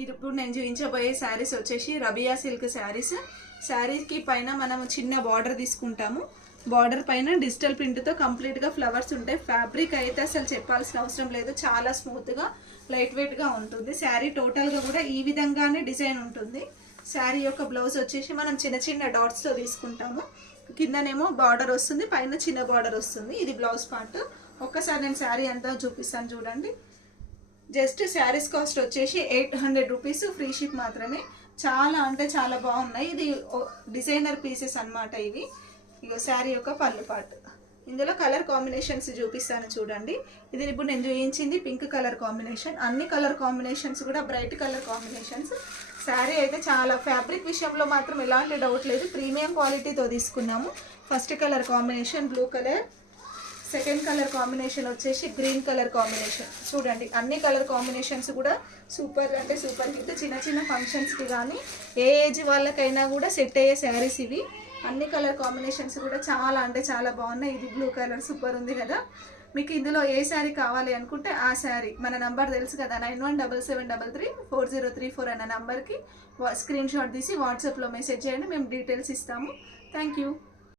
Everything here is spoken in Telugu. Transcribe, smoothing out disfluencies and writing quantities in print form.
ఇప్పుడు నేను చూపించబోయే శారీస్ వచ్చేసి రబియా సిల్క్ శారీస్. శారీకి పైన మనం చిన్న బార్డర్ తీసుకుంటాము. బార్డర్ పైన డిజిటల్ ప్రింట్తో కంప్లీట్గా ఫ్లవర్స్ ఉంటాయి. ఫ్యాబ్రిక్ అయితే అసలు చెప్పాల్సిన అవసరం లేదు, చాలా స్మూత్గా లైట్ వెయిట్గా ఉంటుంది. శారీ టోటల్గా కూడా ఈ విధంగానే డిజైన్ ఉంటుంది. శారీ యొక్క బ్లౌజ్ వచ్చేసి మనం చిన్న చిన్న డాట్స్తో తీసుకుంటాము. కిందనేమో బార్డర్ వస్తుంది, పైన చిన్న బార్డర్ వస్తుంది. ఇది బ్లౌజ్ పార్ట్. ఒక్కసారి నేను శారీ అంతా చూపిస్తాను చూడండి. జస్ట్ శారీస్ కాస్ట్ వచ్చేసి 800 రూపీస్, ఫ్రీ షిప్ మాత్రమే. చాలా అంటే చాలా బాగున్నాయి. ఇది డిజైనర్ పీసెస్ అన్నమాట ఇవి. ఇగో శారీ యొక్క పళ్ళు పార్ట్. ఇందులో కలర్ కాంబినేషన్స్ చూపిస్తాను చూడండి. ఇది ఇప్పుడు నేను చూపించింది పింక్ కలర్ కాంబినేషన్. అన్ని కలర్ కాంబినేషన్స్ కూడా బ్రైట్ కలర్ కాంబినేషన్స్. శారీ అయితే చాలా, ఫ్యాబ్రిక్ విషయంలో మాత్రం ఎలాంటి డౌట్ లేదు, ప్రీమియం క్వాలిటీతో తీసుకున్నాము. First colour combination blue colour, second colour combination వచ్చేసి గ్రీన్ కలర్ కాంబినేషన్. చూడండి అన్ని కలర్ కాంబినేషన్స్ కూడా సూపర్ అంటే సూపర్ హిట్. చిన్న చిన్న ఫంక్షన్స్కి కానీ ఏ ఏజ్ వాళ్ళకైనా కూడా సెట్ అయ్యే శారీస్ ఇవి. అన్ని కలర్ కాంబినేషన్స్ కూడా చాలా అంటే చాలా బాగున్నాయి. ఇది బ్లూ కలర్ సూపర్ ఉంది కదా. మీకు ఇందులో ఏ శారీ కావాలి అనుకుంటే ఆ శారీ, మన నంబర్ తెలుసు కదా, 9177334034 అన్న నంబర్కి స్క్రీన్ షాట్ తీసి వాట్సాప్లో మెసేజ్ చేయండి, మేము డీటెయిల్స్ ఇస్తాము. Thank you.